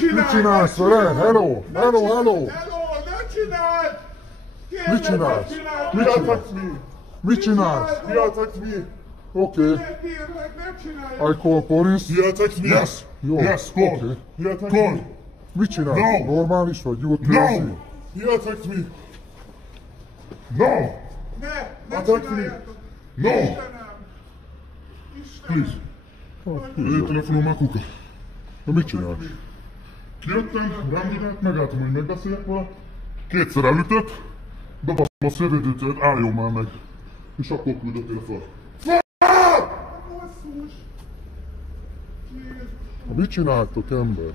Mit csinálsz vele? Hello! Hello, hello! Ne csináld! Mit csinálsz? Mit csinálsz? Mit csinálsz? He attacked me! Okay. Kérlek, ne csinálj! I call police. He attacked me! Yes! Jó. Yes, call! Okay. He attacked me! Mit csinálsz? No. Normális vagy? Jó, No! He attacked me! No! Ne Attack me! csináljátok! No! Please. Egy telefonom már kuka. Na mit csinálsz? Kijöttem, rádudált, megálltam, hogy megbeszéljek vele. Kétszer elütött, bebaszom a szélvédőjére, álljon már meg. És akkor küldöttél fel. Mit csináltok, ember?